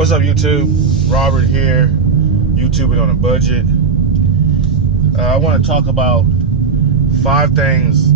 What's up, YouTube? Robert here, YouTubing on a budget. I want to talk about 5 things.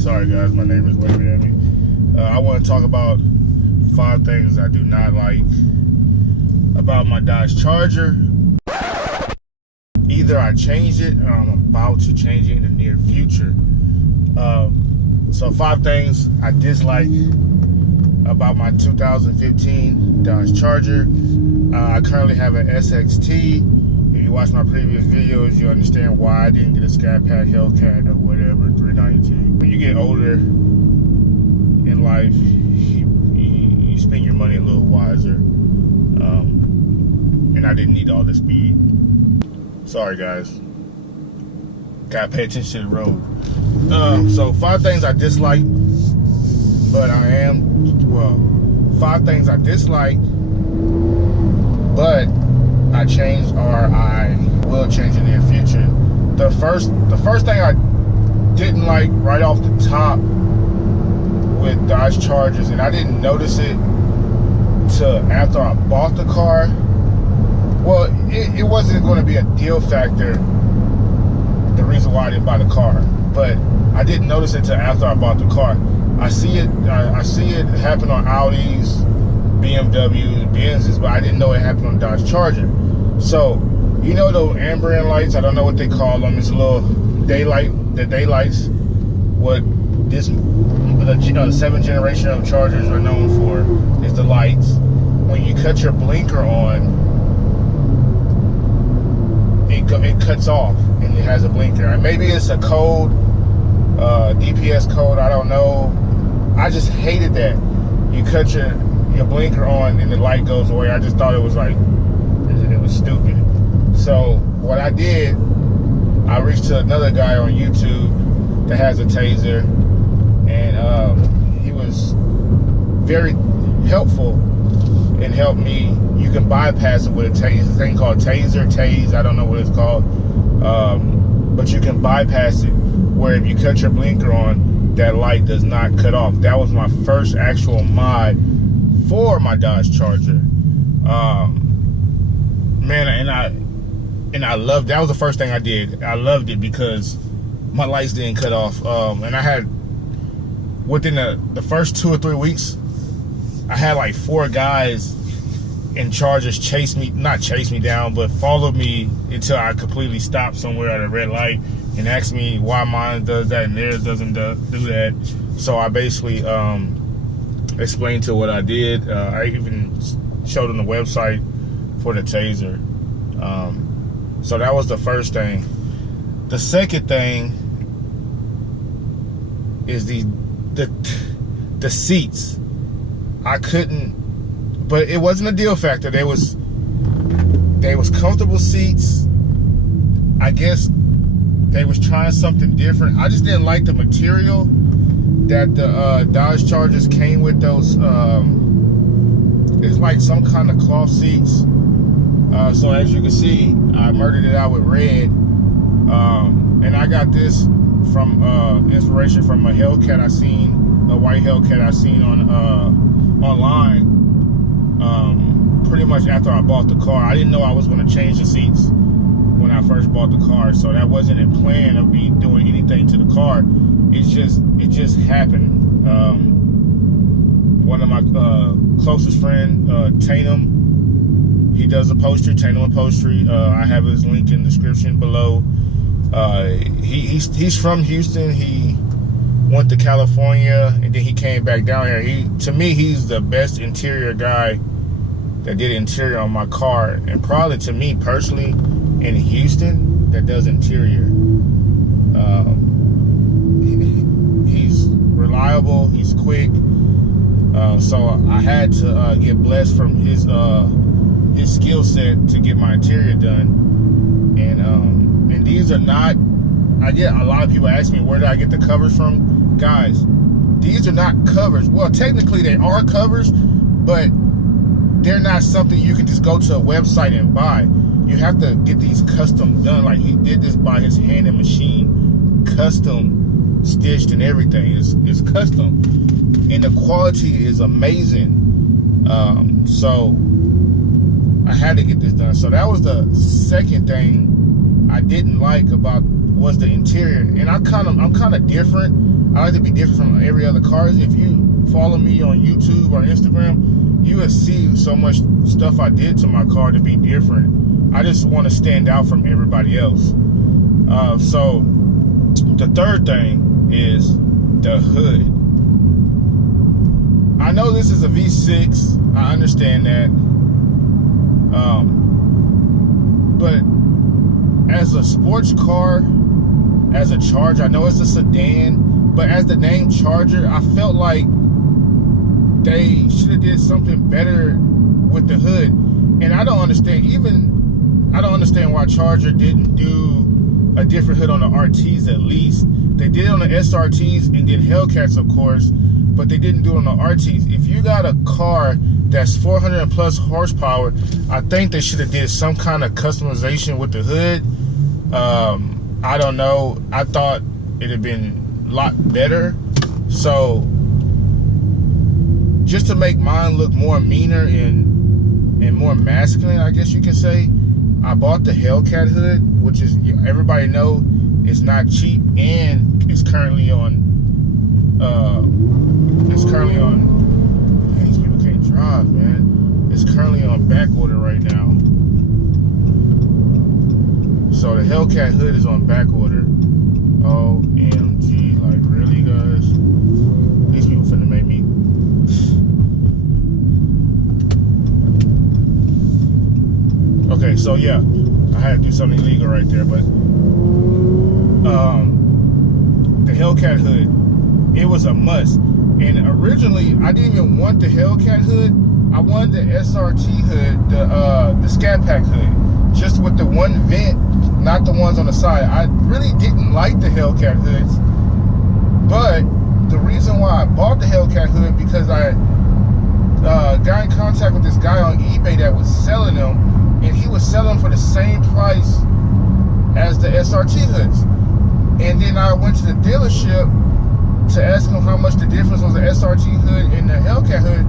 Sorry guys, my neighbor's waving at me. I want to talk about 5 things I do not like about my Dodge Charger. Either I changed it or I'm about to change it in the near future. So 5 things I dislike about my 2015 Dodge Charger. I currently have an SXT. If you watch my previous videos, you understand why I didn't get a Scat Pack, Hellcat, or whatever, 392. When you get older in life, you spend your money a little wiser. And I didn't need all the speed. Sorry guys. Gotta pay attention to the road. So 5 things I dislike, but 5 things I dislike, but I changed or I will change in the near future. The first thing I didn't like right off the top with Dodge Chargers, and I didn't notice it till after I bought the car. Well, it wasn't going to be a deal factor, the reason why I didn't buy the car, but I didn't notice it till after I bought the car. I see it happen on Audis, BMWs, Benzes, but I didn't know it happened on Dodge Charger. So, you know those ambient lights? I don't know what they call them. It's a little daylight. The daylights, what the 7th generation of Chargers are known for, is the lights. When you cut your blinker on, it cuts off and it has a blinker. And maybe it's a code, DPS code, I don't know. I just hated that. You cut your blinker on and the light goes away. I just thought it was stupid. So what I did, I reached to another guy on YouTube that has a Taser, and he was very helpful and helped me. You can bypass it with a Taser, a thing called Tase, I don't know what it's called, but you can bypass it where if you cut your blinker on, that light does not cut off. That was my first actual mod for my Dodge Charger. Man, and I loved, that was the first thing I did. I loved it because my lights didn't cut off. And I had, within the first 2 or 3 weeks, I had like 4 guys in Chargers not chase me down, but followed me until I completely stopped somewhere at a red light and asked me why mine does that and theirs doesn't do that. So I basically explained to what I did. I even showed them the website for the Taser. So that was the first thing. The second thing is the seats. I couldn't, but it wasn't a deal factor. They was comfortable seats. I guess they was trying something different. I just didn't like the material that the Dodge Chargers came with. Those it's like some kind of cloth seats. So as you can see, I murdered it out with red, and I got this from inspiration from a Hellcat I seen, a white Hellcat I seen on online. Pretty much after I bought the car. I didn't know I was going to change the seats when I first bought the car, so that wasn't in plan of me doing anything to the car. It just happened. One of my closest friend, Tatum, he does upholstery, Tatum Upolstery. I have his link in the description below. He's from Houston. He went to California and then he came back down here. To me, he's the best interior guy that did interior on my car, and probably to me personally in Houston that does interior. He's reliable, he's quick, so I had to get blessed from his skill set to get my interior done. And these are not, I get a lot of people ask me where did I get the covers from. Guys, these are not covers. Well, technically they are covers, but they're not something you can just go to a website and buy. You have to get these custom done. Like, he did this by his hand and machine, custom stitched and everything. It's custom, and the quality is amazing. So I had to get this done. So that was the second thing I didn't like about was the interior. And I'm kind of different. I like to be different from every other car. If you follow me on YouTube or Instagram, you will see so much stuff I did to my car to be different. I just want to stand out from everybody else. So the third thing is the hood. I know this is a V6. I understand that. But as a sports car, as a Charger, I know it's a sedan, but as the name Charger, I felt like they should have did something better with the hood. And I don't understand why Charger didn't do a different hood on the RTs at least. They did it on the SRTs and then Hellcats, of course, but they didn't do it on the RTs. If you got a car that's 400 plus horsepower, I think they should have did some kind of customization with the hood. I don't know. I thought it'd have been a lot better. So just to make mine look more meaner and more masculine, I guess you can say, I bought the Hellcat hood, which is, everybody know, is not cheap, and it's currently on man, these people can't drive, man. It's currently on back order right now. So the Hellcat hood is on back order. OMG, like really, guys? These people finna make me. Okay, so yeah, I had to do something illegal right there, but the Hellcat hood, it was a must. And originally, I didn't even want the Hellcat hood. I wanted the SRT hood, the Scat Pack hood, just with the one vent, not the ones on the side. I really didn't like the Hellcat hoods, but the reason why I bought the Hellcat hood because I got in contact with this guy on eBay that was selling them, and he was selling them for the same price as the SRT hoods. And then I went to the dealership to ask him how much the difference was the SRT hood and the Hellcat hood,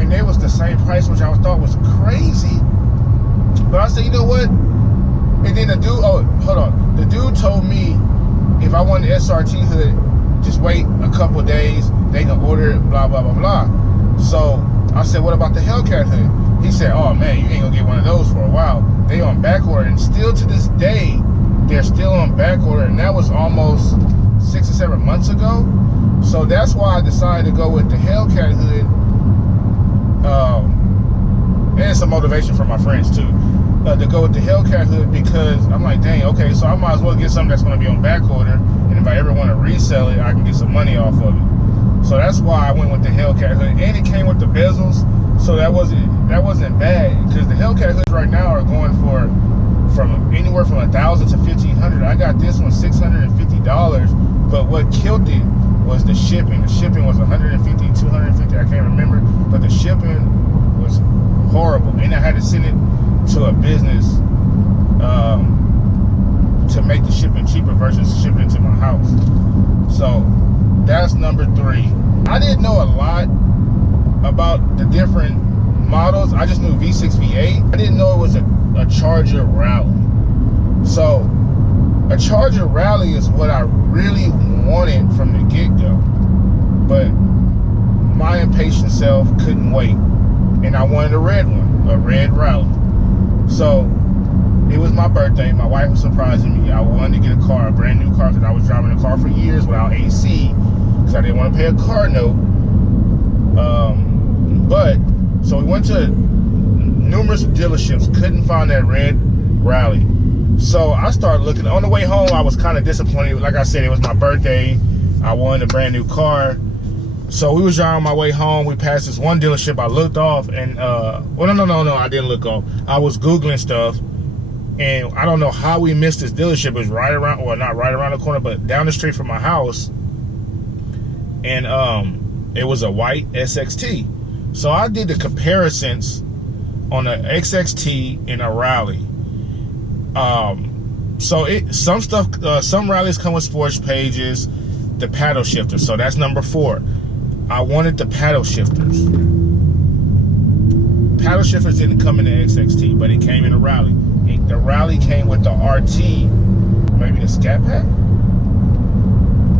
and they was the same price, which I thought was crazy. But I said, you know what? And then the dude, oh, hold on. The dude told me if I want the SRT hood, just wait a couple days, they can order it, blah, blah, blah, blah. So I said, what about the Hellcat hood? He said, oh man, you ain't gonna get one of those for a while. They on back order, and still to this day, they're still on back order, and that was almost 6 or 7 months ago. So that's why I decided to go with the Hellcat hood, and some motivation from my friends too, to go with the Hellcat hood, because I'm like, dang, okay, so I might as well get something that's going to be on back order, and if I ever want to resell it, I can get some money off of it. So that's why I went with the Hellcat hood, and it came with the bezels, so that wasn't bad, because the Hellcat hoods right now are going for from anywhere from $1,000 to $1,500. I got this one $650, but what killed it was the shipping. The shipping was $150, $250, I can't remember, but the shipping was horrible, and I had to send it to a business to make the shipping cheaper versus shipping it to my house. So that's number 3. I didn't know a lot about the different models. I just knew V6, V8. I didn't know it was a Charger Rally. So a Charger Rally is what I really wanted from the get-go, but my impatient self couldn't wait, and I wanted a red one, a red Rally. So it was my birthday. My wife was surprising me. I wanted to get a car, a brand new car, because I was driving a car for years without AC because I didn't want to pay a car note. But so we went to numerous dealerships, couldn't find that red Rally. So I started looking. On the way home, I was kind of disappointed. Like I said, it was my birthday. I wanted a brand new car. So we was driving on my way home. We passed this one dealership. I looked off, and well, no, I didn't look off. I was Googling stuff, and I don't know how we missed this dealership. It was right around, or not right around the corner, but down the street from my house. And it was a white SXT. So I did the comparisons on a XXT and a Rally. So some Rallies come with sports pages, the paddle shifter. So that's number 4. I wanted the paddle shifters. paddle shifters didn't come in the XXT, but it came in a Rally. The Rally came with the RT, maybe the Scat Pack?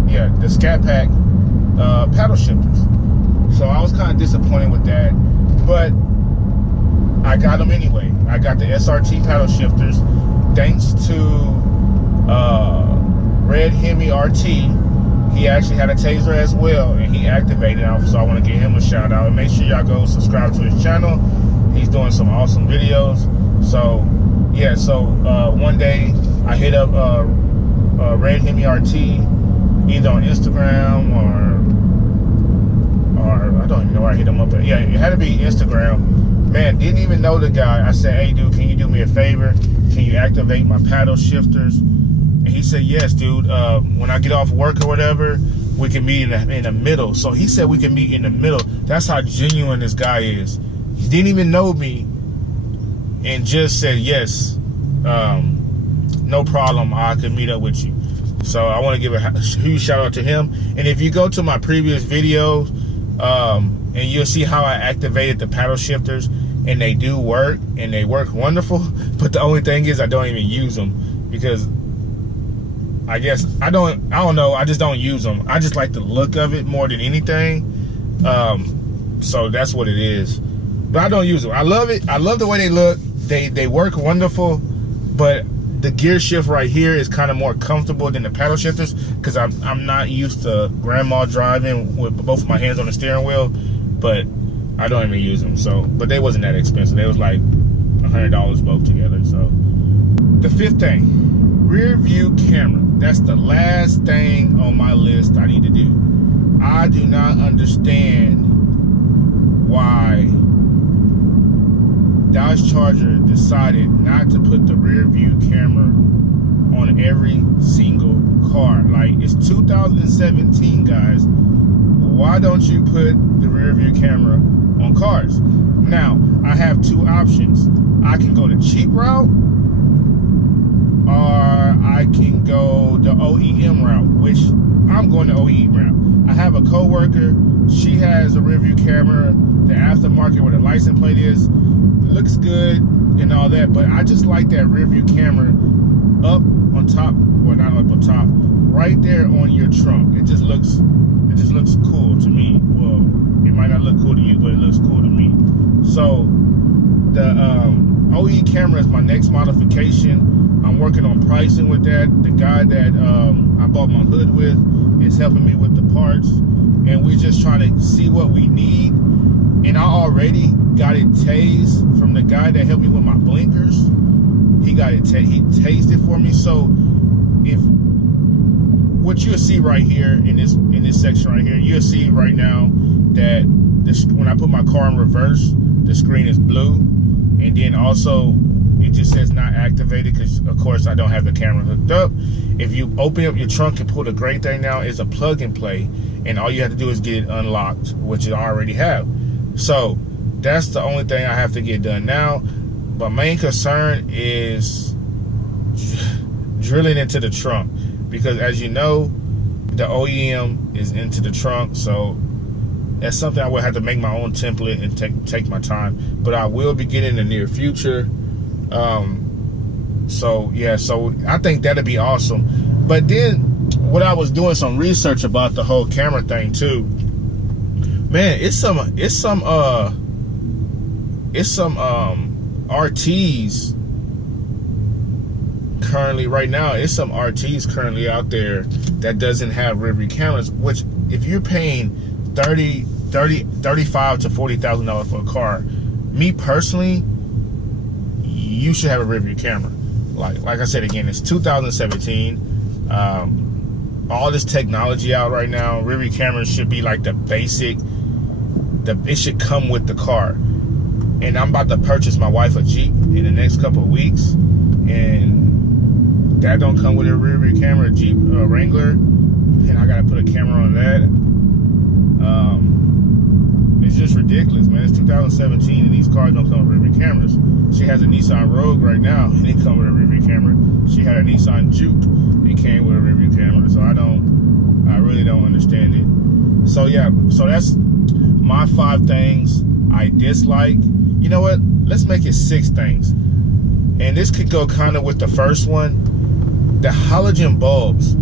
Yeah, the Scat Pack paddle shifters. So I was kind of disappointed with that, but I got them anyway. I got the SRT paddle shifters thanks to Red Hemi RT. He actually had a taser as well, and he activated it, so I want to give him a shout out. And make sure y'all go subscribe to his channel. He's doing some awesome videos. So yeah, so one day I hit up Red Hemi RT either on Instagram or I don't even know where I hit him up at. Yeah, it had to be Instagram. Man, didn't even know the guy. I said, hey dude, can you do me a favor? Can you activate my paddle shifters? And he said, yes, dude. When I get off work or whatever, we can meet in the middle. So he said we can meet in the middle. That's how genuine this guy is. He didn't even know me and just said, yes, no problem. I could meet up with you. So I want to give a huge shout out to him. And if you go to my previous videos, and you'll see how I activated the paddle shifters, and they do work, and they work wonderful. But the only thing is I don't even use them because I guess I don't know. I just don't use them. I just like the look of it more than anything. So that's what it is. But I don't use them. I love it. I love the way they look. They work wonderful. But the gear shift right here is kind of more comfortable than the paddle shifters because I'm not used to grandma driving with both of my hands on the steering wheel. But I don't even use them. So, but they wasn't that expensive. They was like $100 both together. So the fifth thing, rear view camera. That's the last thing on my list I need to do. I do not understand why Dodge Charger decided not to put the rear view camera on every single car. Like, it's 2017, guys. Why don't you put the rear view camera on cars? Now, I have two options. I can go the cheap route, or I can go the OEM route, which I'm going the OEM route. I have a coworker. She has a rear view camera, the aftermarket where the license plate is. Looks good and all that, but I just like that rear view camera up on top, well, not up on top, right there on your trunk. It just looks cool to me. Well, it might not look cool to you, but it looks cool to me. So the OE camera is my next modification. I'm working on pricing with that. The guy that I bought my hood with is helping me with the parts, and we're just trying to see what we need. And I already got it tased from the guy that helped me with my blinkers. He got it he tased it for me. So if what you'll see right here in this section right here, you'll see right now that when I put my car in reverse, the screen is blue, and then also it just says not activated because of course I don't have the camera hooked up. If you open up your trunk and pull the gray thing down, it's a plug and play, and all you have to do is get it unlocked, which I already have. So that's the only thing I have to get done now. My main concern is drilling into the trunk, because as you know, the OEM is into the trunk. So that's something I will have to make my own template and take my time, but I will be getting in the near future. So yeah, so I think that'd be awesome. But then what I was doing some research about the whole camera thing too, man, it's some RTs currently right now. It's some RTs currently out there that doesn't have rear view cameras, which if you're paying $35,000 to $40,000 for a car, me personally, you should have a rear view camera. Like I said again, it's 2017. All this technology out right now, rear view cameras should be like the basic. It should come with the car. And I'm about to purchase my wife a Jeep in the next couple of weeks, and that don't come with a rear view camera. Jeep Wrangler, and I gotta put a camera on that. It's just ridiculous, man. It's 2017 and these cars don't come with rear view cameras. She has a Nissan Rogue right now, and it comes with a rear view camera. She had a Nissan Juke, it came with a rear view camera. So I really don't understand it. So yeah, so that's my 5 things I dislike. You know what? Let's make it 6 things. And this could go kind of with the first one. The halogen bulbs.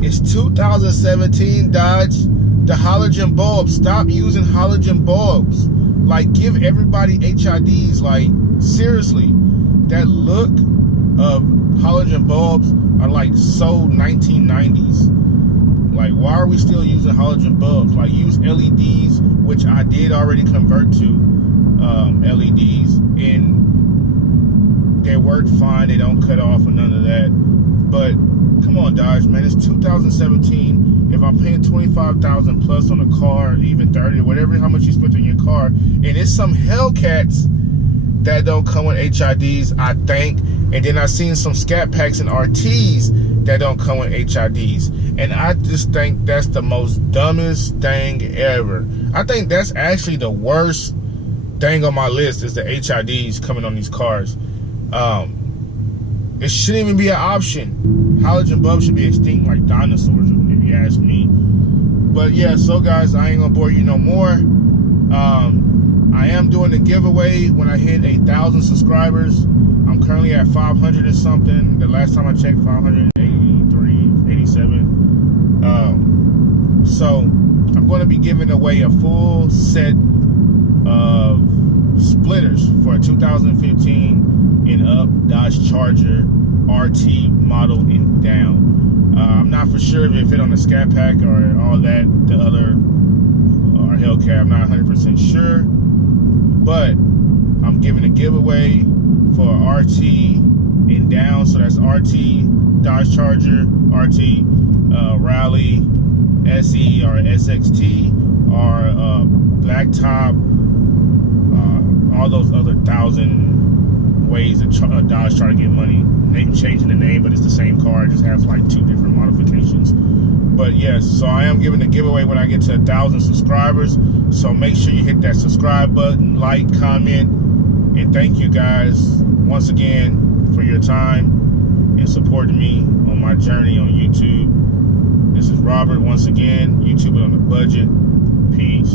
It's 2017, Dodge. The halogen bulbs. Stop using halogen bulbs. Like, give everybody HIDs. Like, seriously. That look of halogen bulbs are like so 1990s. Like, why are we still using halogen bulbs? Like, use LEDs, which I did already convert to LEDs, and they work fine. They don't cut off or none of that. But come on, Dodge, man, it's 2017. If I'm paying $25,000 plus on a car, even 30, or whatever, how much you spent on your car, and it's some Hellcats that don't come with HIDs, I think. And then I've seen some Scat Packs and RTs that don't come with HIDs. And I just think that's the most dumbest thing ever. I think that's actually the worst thing on my list is the HIDs coming on these cars. It shouldn't even be an option. Halogen bulbs should be extinct like dinosaurs, if you ask me. But yeah, so guys, I ain't gonna bore you no more. I am doing a giveaway when I hit 1,000 subscribers. I'm currently at 500 and something. The last time I checked, 583, 87. So I'm going to be giving away a full set of splitters for a 2015 and up Dodge Charger RT model and down. I'm not for sure if it fit on the Scat Pack or all that, the other or Hellcat. I'm not 100% sure. But I'm giving a giveaway for RT and down. So that's RT, Dodge Charger, RT, Rally, SE or SXT, or Black Top, all those other 1,000 ways that Dodge try to get money. Name changing the name, but it's the same car. It just has like 2 different modifications. But yes, so I am giving a giveaway when I get to 1,000 subscribers. So make sure you hit that subscribe button, like, comment, and thank you guys once again for your time and supporting me on my journey on YouTube. This is Robert once again, YouTube on a budget. Peace.